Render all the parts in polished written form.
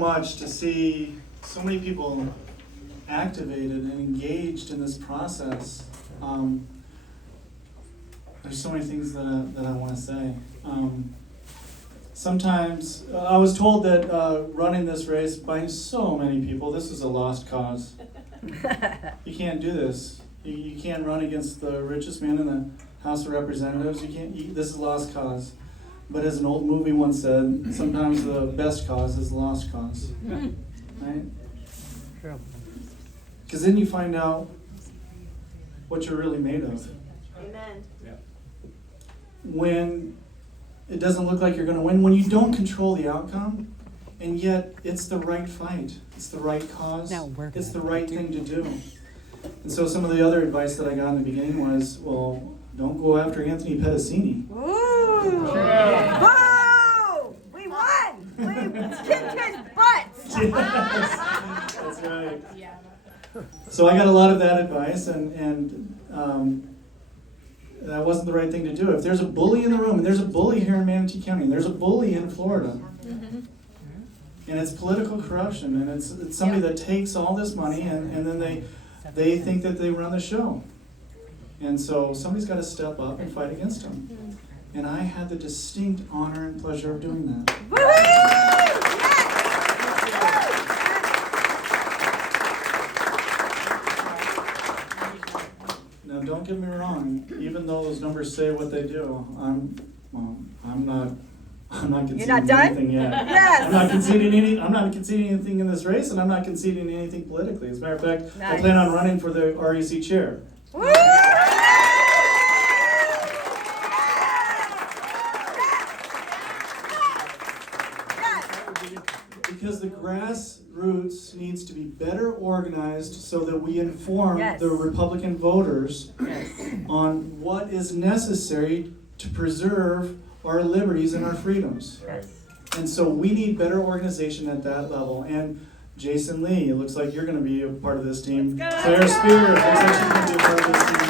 Much to see so many people activated and engaged in this process. There's so many things that I want to say. Sometimes I was told that running this race by so many people, this is a lost cause. You can't do this. You can't run against the richest man in the House of Representatives. This is a lost cause. But as an old movie once said, sometimes the best cause is the lost cause. Right? Because then you find out what you're really made of. Amen. Yeah. When it doesn't look like you're going to win, when you don't control the outcome, and yet it's the right fight, it's the right cause, it's the right thing to do. And so some of the other advice that I got in the beginning was, well, don't go after Anthony Pedicini. Woo! Woo! We won! We kicked his butts! Yes, that's right. Yeah. So I got a lot of that advice, and that wasn't the right thing to do. If there's a bully in the room, and there's a bully here in Manatee County, and there's a bully in Florida, and it's political corruption, and it's somebody that takes all this money, and then they think that they run the show. And so somebody's got to step up and fight against them. And I had the distinct honor and pleasure of doing that. Now, don't get me wrong. Even though those numbers say what they do, I'm not conceding You're not done? anything yet. Yes. I'm not conceding anything in this race, and I'm not conceding anything politically. As a matter of fact, I Nice. plan on running for the REC chair. Woo! Because the grassroots needs to be better organized so that we inform Yes. the Republican voters on what is necessary to preserve our liberties and our freedoms. Yes. And so we need better organization at that level. And Jason Lee, it looks like you're going to be a part of this team. Claire Spear, it looks like she's going to be a part of this team.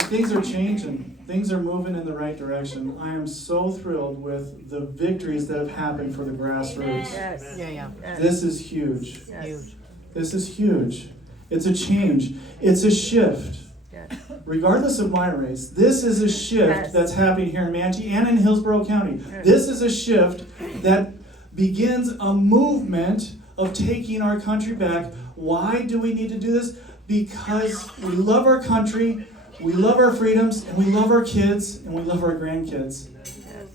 And things are changing. Things are moving in the right direction. I am so thrilled with the victories that have happened for the grassroots. Yes. Yeah. Yes. This is huge. Yes. Huge. This is huge. It's a change. It's a shift. Yes. Regardless of my race, this is a shift Yes. that's happening here in Manatee and in Hillsborough County. Yes. This is a shift that begins a movement of taking our country back. Why do we need to do this? Because we love our country, we love our freedoms, and we love our kids, and we love our grandkids.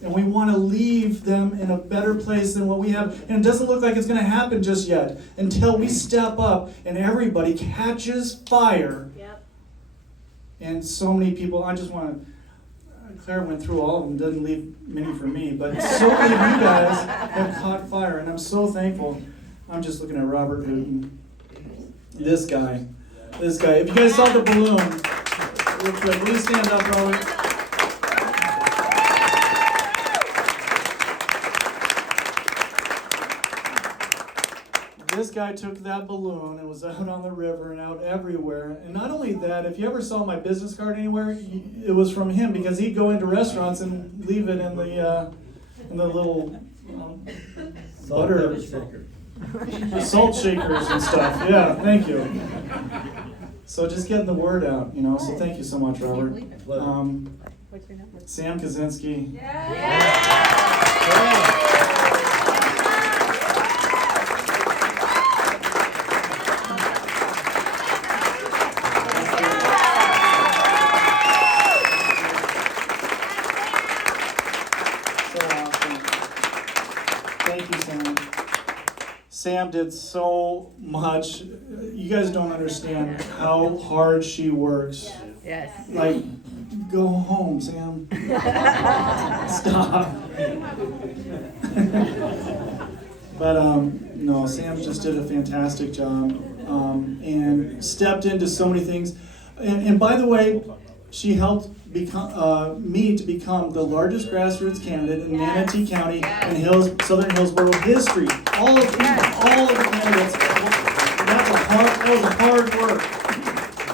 And we want to leave them in a better place than what we have. And it doesn't look like it's going to happen just yet until we step up and everybody catches fire. Yep. And so many people, I just want to, Claire went through all of them, didn't leave many for me, but so many of you guys have caught fire, and I'm so thankful. I'm just looking at Robert Newton. This guy. If you guys saw the balloon, real quick, will you stand up, Robert? This guy took that balloon and was out on the river and out everywhere. And not only that, if you ever saw my business card anywhere, it was from him, because he'd go into restaurants and leave it in the little butter, the salt shakers and stuff. Yeah, thank you. So just getting the word out, So thank you so much, Robert. What's your number? Sam Kaczynski. Thank you, Sam. Sam did so much. You guys don't understand how hard she works. Yes. Like, go home, Sam. Stop. But no, Sam just did a fantastic job and stepped into so many things. And by the way, she helped me to become the largest grassroots candidate in Manatee County in Southern Hillsborough history. All of the candidates. That was hard work.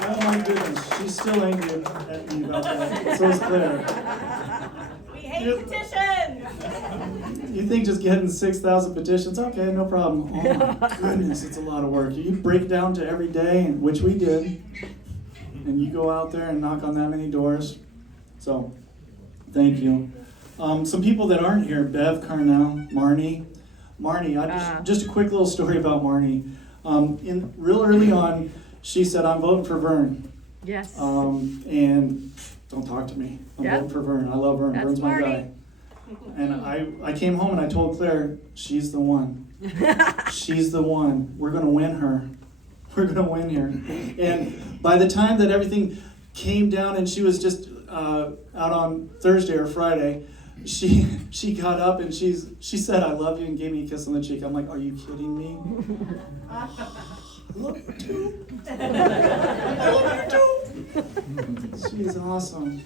Oh my goodness, she's still angry at me about that. So is Claire. We hate petitions! You think just getting 6,000 petitions, okay, no problem. Oh my goodness, it's a lot of work. You break it down to every day, which we did, and you go out there and knock on that many doors. So, thank you. Some people that aren't here, Bev Carnell, Marnie, just a quick little story about Marnie. Real early on, she said, I'm voting for Vern. Yes. And don't talk to me. I'm voting for Vern. I love Vern. That's Vern's my Marty. guy. And I came home and I told Claire, she's the one. She's the one. We're going to win her. We're going to win here. And by the time that everything came down and she was just out on Thursday or Friday, she got up and she said, I love you, and gave me a kiss on the cheek. I'm like, are you kidding me? I love you too. I love you too. She's awesome.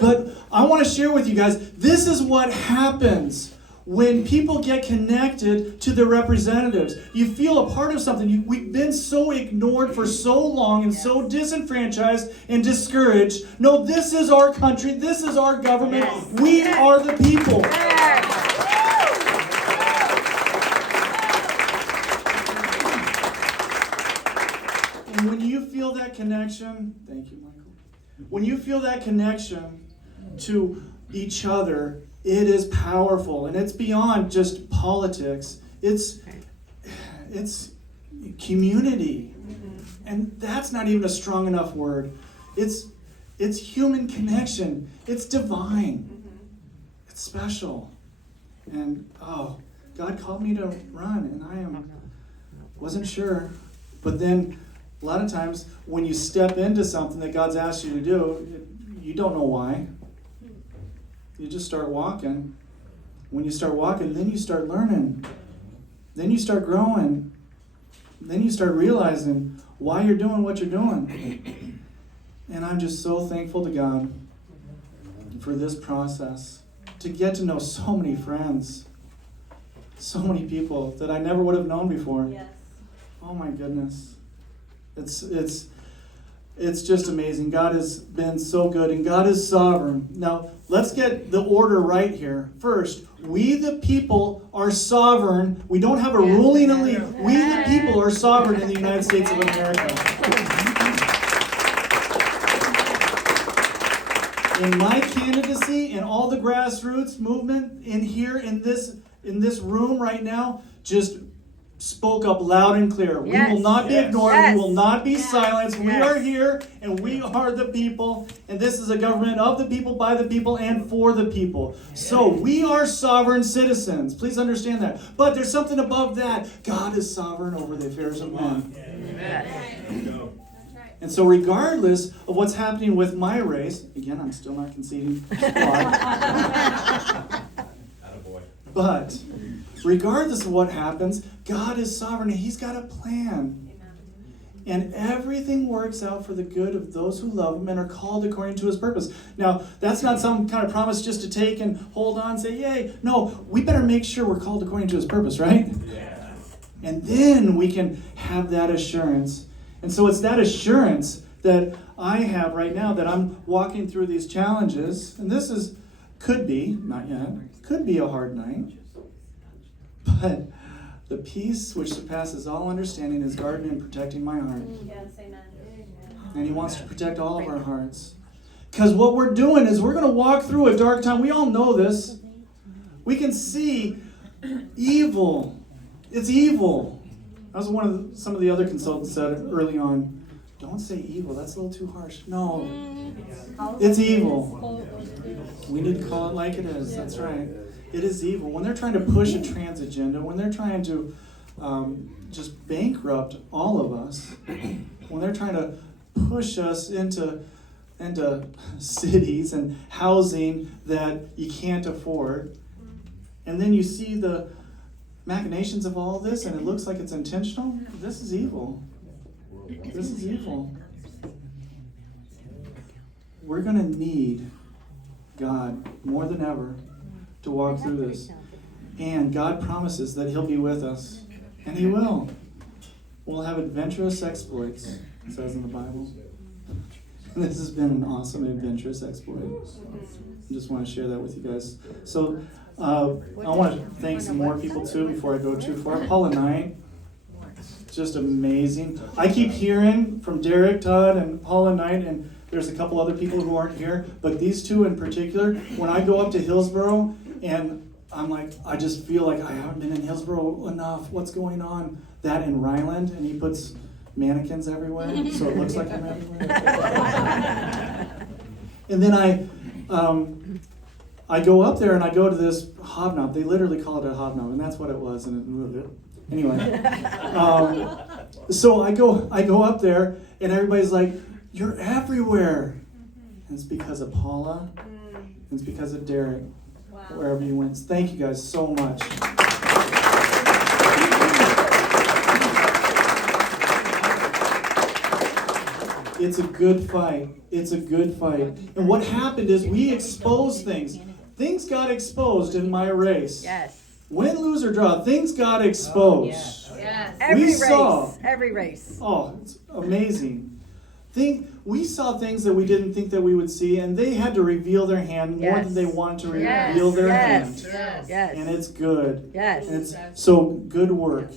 But I want to share with you guys, this is what happens when people get connected to their representatives. You feel a part of something. We've been so ignored for so long and so disenfranchised and discouraged. No, this is our country. This is our government. Yes. We are the people. And when you feel that connection, thank you, Michael. When you feel that connection to each other, it is powerful, and it's beyond just politics. It's community, and that's not even a strong enough word. It's human connection. It's divine. It's special, and God called me to run, and I wasn't sure, but then a lot of times when you step into something that God's asked you to do, you don't know why. You just start walking. When you start walking, then you start learning. Then you start growing. Then you start realizing why you're doing what you're doing. And I'm just so thankful to God for this process. To get to know so many friends. So many people that I never would have known before. Yes. Oh my goodness. It's just amazing. God has been so good, and God is sovereign. Now, let's get the order right here. First, we the people are sovereign. We don't have a ruling elite. We the people are sovereign in the United States of America. In my candidacy and all the grassroots movement in here in this room right now, just spoke up loud and clear. Yes. We will not be ignored. Yes. We will not be Yes. silenced. We Yes. are here, and we are the people. And this is a government of the people, by the people, and for the people. So we are sovereign citizens. Please understand that. But there's something above that. God is sovereign over the affairs of men. And so regardless of what's happening with my race, again, I'm still not conceding. But regardless of what happens, God is sovereign and He's got a plan. And everything works out for the good of those who love Him and are called according to His purpose. Now, that's not some kind of promise just to take and hold on and say, yay. No, we better make sure we're called according to His purpose, right? Yeah. And then we can have that assurance. And so it's that assurance that I have right now that I'm walking through these challenges. And this could be, not yet, could be a hard night. But the peace which surpasses all understanding is guarding and protecting my heart. Yes, amen. And He wants to protect all of our hearts. Because what we're doing is we're going to walk through a dark time. We all know this. We can see evil. It's evil. That was some of the other consultants said early on. Don't say evil. That's a little too harsh. No. It's evil. We need to call it like it is. That's right. It is evil. When they're trying to push a trans agenda, when they're trying to just bankrupt all of us, when they're trying to push us into cities and housing that you can't afford, and then you see the machinations of all this and it looks like it's intentional, this is evil. This is evil. We're going to need God more than ever to walk through this. And God promises that He'll be with us. And He will. We'll have adventurous exploits, it says in the Bible. And this has been an awesome adventurous exploit. I just want to share that with you guys. So I want to thank some more people too before I go too far. Paula Knight, just amazing. I keep hearing from Derek, Todd, and Paula Knight, and there's a couple other people who aren't here, but these two in particular, when I go up to Hillsboro and I'm like, I just feel like I haven't been in Hillsboro enough. What's going on? That in Ryland, and he puts mannequins everywhere, so it looks like I'm everywhere. And then I go up there and I go to this hobnob. They literally call it a hobnob, and that's what it was. And anyway, so I go up there, and everybody's like, "You're everywhere." And it's because of Paula. And it's because of Derek. Wow. Wherever you went. Thank you guys so much. It's a good fight. It's a good fight. And what happened is we exposed things. Things got exposed in my race. Yes. Win, lose, or draw, things got exposed. Yes. Every Every race. Oh, it's amazing. We saw things that we didn't think that we would see, and they had to reveal their hand more than they wanted to reveal their hand. Yes. And it's good. Yes. And it's so good work.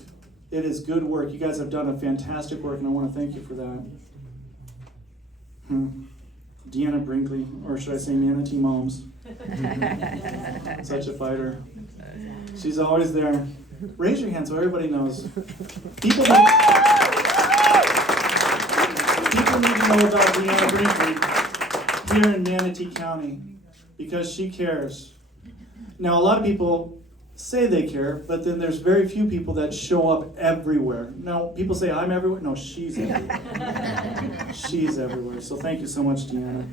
It is good work. You guys have done a fantastic work, and I want to thank you for that. Deanna Brinkley, or should I say Manatee Moms. Such a fighter. She's always there. Raise your hand so everybody knows. People need to know about Deanna Brinkley here in Manatee County because she cares. Now, a lot of people say they care, but then there's very few people that show up everywhere. Now, people say, I'm everywhere. No, she's everywhere. She's everywhere. So thank you so much, Deanna.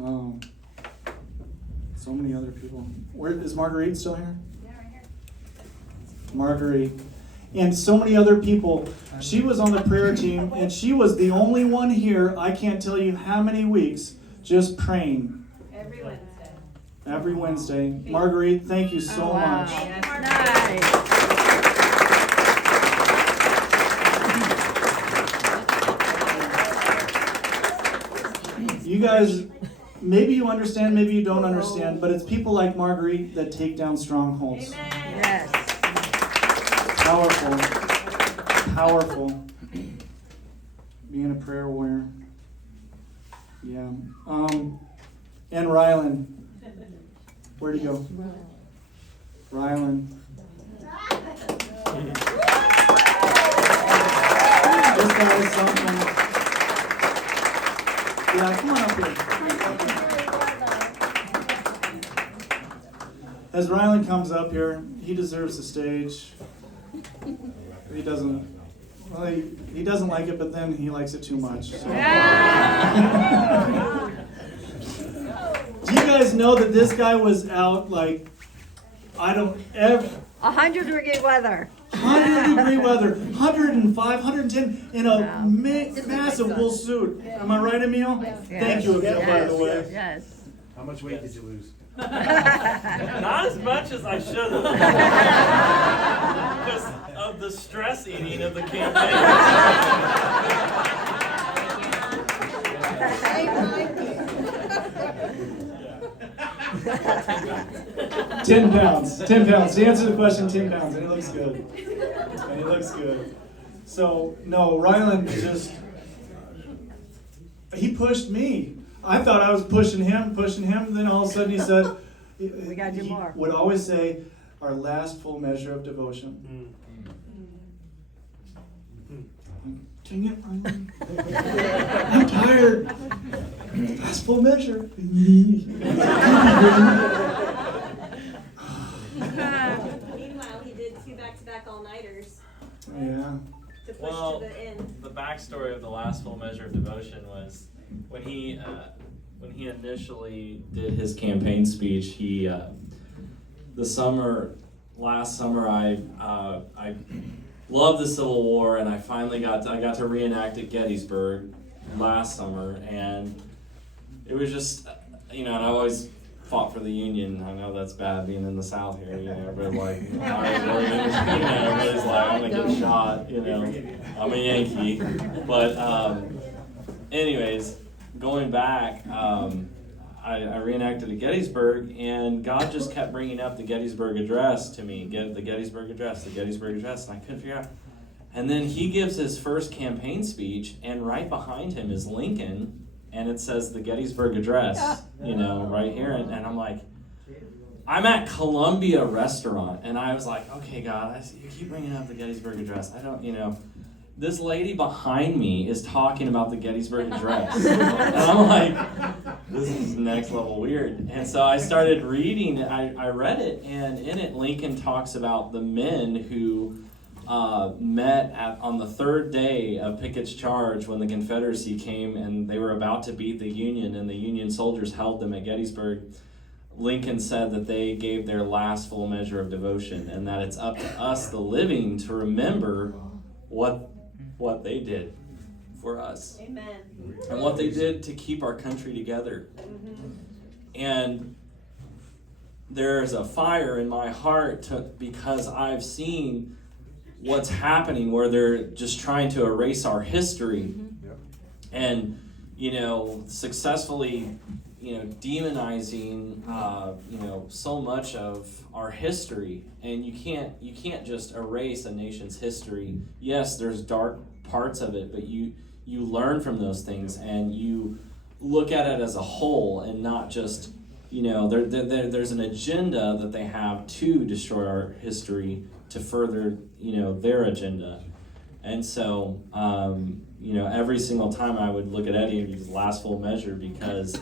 Oh, so many other people. Where is Marguerite still here? Yeah, right here. Marguerite. And so many other people. She was on the prayer team, and she was the only one here, I can't tell you how many weeks, just praying. Every Wednesday. Every Wednesday. Marguerite, thank you so much. Nice. You guys, maybe you understand, maybe you don't understand, but it's people like Marguerite that take down strongholds. Amen. Yes. Powerful. Powerful. Being a prayer warrior. Yeah. And Ryland. Where'd he go? Ryland. This guy is something. Yeah, come on up here. As Ryland comes up here, he deserves the stage. He doesn't. Well, he doesn't like it, but then he likes it too much. So. Do you guys know that this guy was out like, I don't ever. 100-degree weather. 100-degree weather, 105, 110 in a massive wool suit. Am I right, Emil? Yes. Thank you, Emil, by the way. Yes. How much weight did you lose? Not as much as I should have. Because of the stress eating of the campaign. 10 pounds. 10 pounds. To answer the question, 10 pounds. And it looks good. And it looks good. So, no, Ryland just, he pushed me. I thought I was pushing him. Then all of a sudden he said, We gotta do more. Would always say, our last full measure of devotion. Dang it, Ryland. I'm tired. Last full measure. Meanwhile, he did 2 back-to-back all-nighters Yeah. to push Well, to the end. the backstory of the last full measure of devotion was when he initially did his campaign speech. He last summer I loved the Civil War, and I finally got to reenact at Gettysburg last summer, and it was just and I always fought for the Union. I know that's bad being in the South here, everybody's like, all right, everybody's like, I'm gonna get shot, I'm a Yankee. But anyways, going back, I reenacted at Gettysburg, and God just kept bringing up the Gettysburg Address to me. The Gettysburg Address, the Gettysburg Address, and I couldn't figure out. And then he gives his first campaign speech, and right behind him is Lincoln, and it says the Gettysburg Address, right here. And I'm like, I'm at Columbia Restaurant, and I was like, okay, God, you keep bringing up the Gettysburg Address. I don't, this lady behind me is talking about the Gettysburg Address. And I'm like, this is next level weird. And so I started reading it. I read it, and in it, Lincoln talks about the men who met on the third day of Pickett's charge when the Confederacy came and they were about to beat the Union, and the Union soldiers held them at Gettysburg. Lincoln said that they gave their last full measure of devotion, and that it's up to us, the living, to remember what they did for us. Amen. And what they did to keep our country together. And there's a fire in my heart because I've seen what's happening where they're just trying to erase our history and successfully demonizing so much of our history. And you can't just erase a nation's history. Yes, there's dark parts of it, but you learn from those things and you look at it as a whole and not just there's an agenda that they have to destroy our history to further their agenda. And so every single time I would look at Eddie and his last full measure because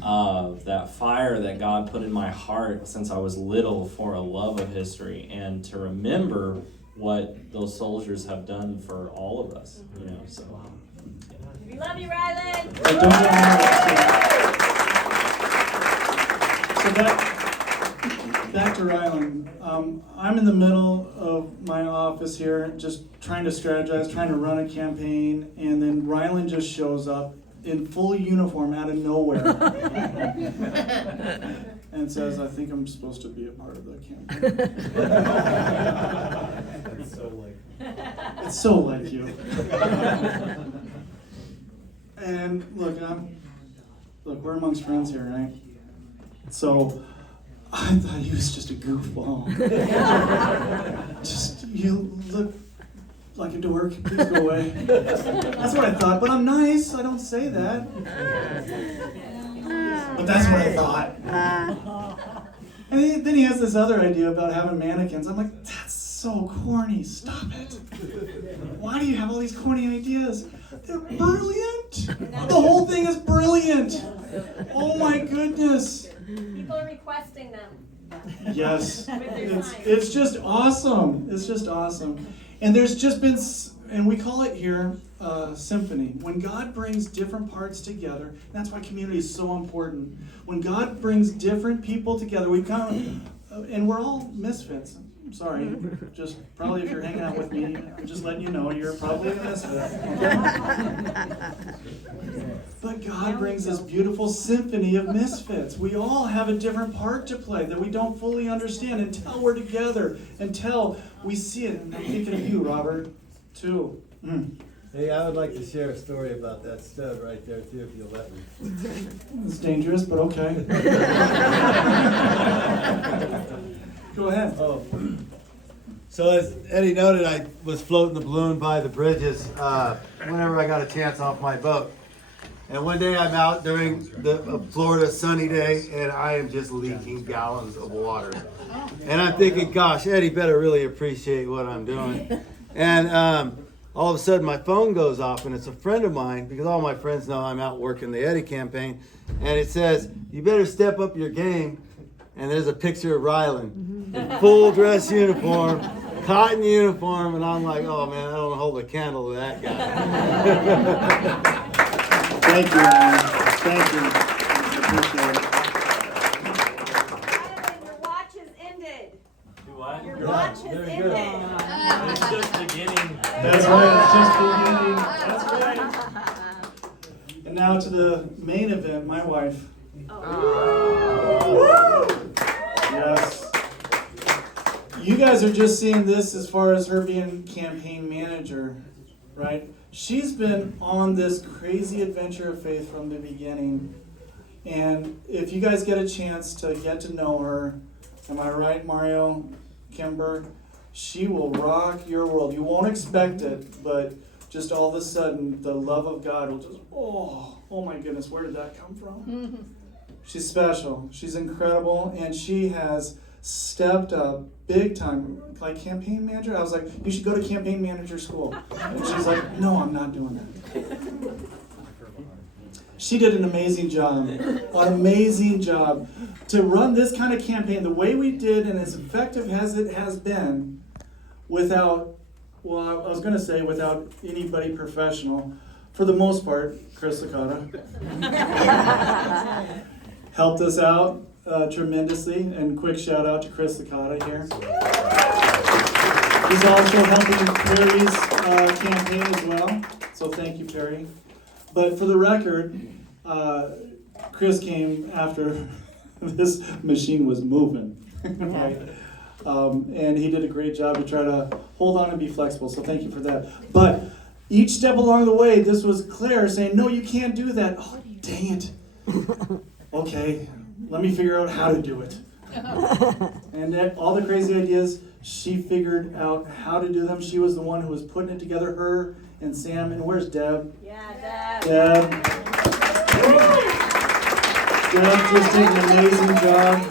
of that fire that God put in my heart since I was little for a love of history and to remember what those soldiers have done for all of us, so. We love you, Rylan. So back to Rylan. I'm in the middle of my office here, just trying to strategize, trying to run a campaign, and then Rylan just shows up in full uniform out of nowhere and says, I think I'm supposed to be a part of the campaign. It's so like you. And look, we're amongst friends here, right? So I thought he was just a goofball. You look like a dork. Please go away. That's what I thought, but I'm nice. I don't say that. But that's what I thought. And then he has this other idea about having mannequins. I'm like, that's so corny. Stop it. Why do you have all these corny ideas? They're brilliant. The whole thing is brilliant. Oh my goodness. People are requesting them. Yes. It's just awesome. It's just awesome. And there's just been, and we call it here symphony. When God brings different parts together, that's why community is so important. When God brings different people together, we come, and we're all misfits. I'm sorry. Just probably if you're hanging out with me, I'm just letting you know you're probably a misfit. But God brings this beautiful symphony of misfits. We all have a different part to play that we don't fully understand until we're together, until we see it. And I'm thinking of you, Robert, too. Hey, I would like to share a story about that stud right there, too, if you'll let me. It's dangerous, but okay. Go ahead. Oh. So as Eddie noted, I was floating the balloon by the bridges whenever I got a chance off my boat. And one day I'm out during the Florida sunny day, and I am just leaking gallons of water. And I'm thinking, gosh, Eddie better really appreciate what I'm doing. And all of a sudden my phone goes off, and it's a friend of mine, because all my friends know I'm out working the Eddie campaign. And it says, you better step up your game. And there's a picture of Rylan in full dress uniform, cotton uniform, and I'm like, oh man, I don't hold a candle to that guy. Thank you, Ryan. Thank you. Appreciate it. Rylan, your watch has ended. Do what? Your watch has very ended. good. It's just beginning. That's right. It's just beginning. That's right. And now to the main event, my wife. Yes. You guys are just seeing this as far as her being campaign manager, right? She's been on this crazy adventure of faith from the beginning. And if you guys get a chance to get to know her, am I right, Mario, Kimber? She will rock your world. You won't expect it, but just all of a sudden, the love of God will just, oh my goodness, where did that come from? She's special. She's incredible, and she has stepped up big time. Like campaign manager, I was like, you should go to campaign manager school. And she's like, no, I'm not doing that. She did an amazing job, to run this kind of campaign the way we did and as effective as it has been without, well, I was going to say without anybody professional. For the most part, Chris Licata helped us out tremendously, and quick shout out to Chris Licata here. He's also helping Perry's campaign as well, so thank you, Perry. But for the record, Chris came after this machine was moving, right? And he did a great job to try to hold on and be flexible, so thank you for that. But each step along the way, this was Claire saying, no, you can't do that. Oh, dang it. Okay, let me figure out how to do it. And all the crazy ideas, she figured out how to do them. She was the one who was putting it together, her and Sam. And where's Deb? Yeah, Deb. Deb. Deb just did an amazing job.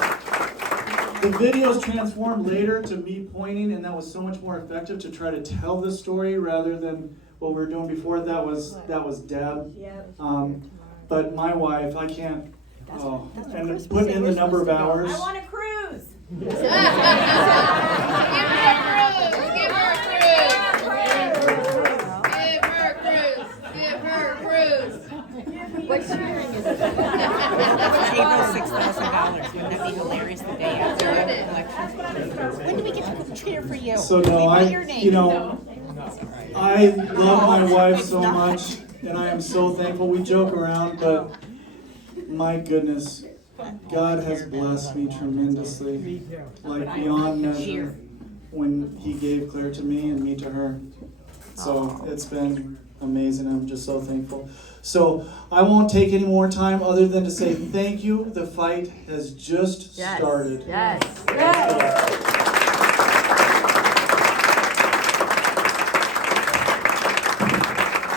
The videos transformed later to me pointing, and that was so much more effective to try to tell the story rather than what we were doing before. That was Deb. Yep. But my wife, I can't. And put in the number of hours. I want a cruise. Give her a cruise. What's your ring? Save those $6,000. Wouldn't that be hilarious the day after the election? When do we get to cheer for you? So no, Put your name. I love my wife so much, and I am so thankful. We joke around, but my goodness, God has blessed me tremendously, like beyond measure, when He gave Claire to me and me to her. So it's been amazing. I'm just so thankful. So I won't take any more time other than to say thank you. The fight has just started. Yes.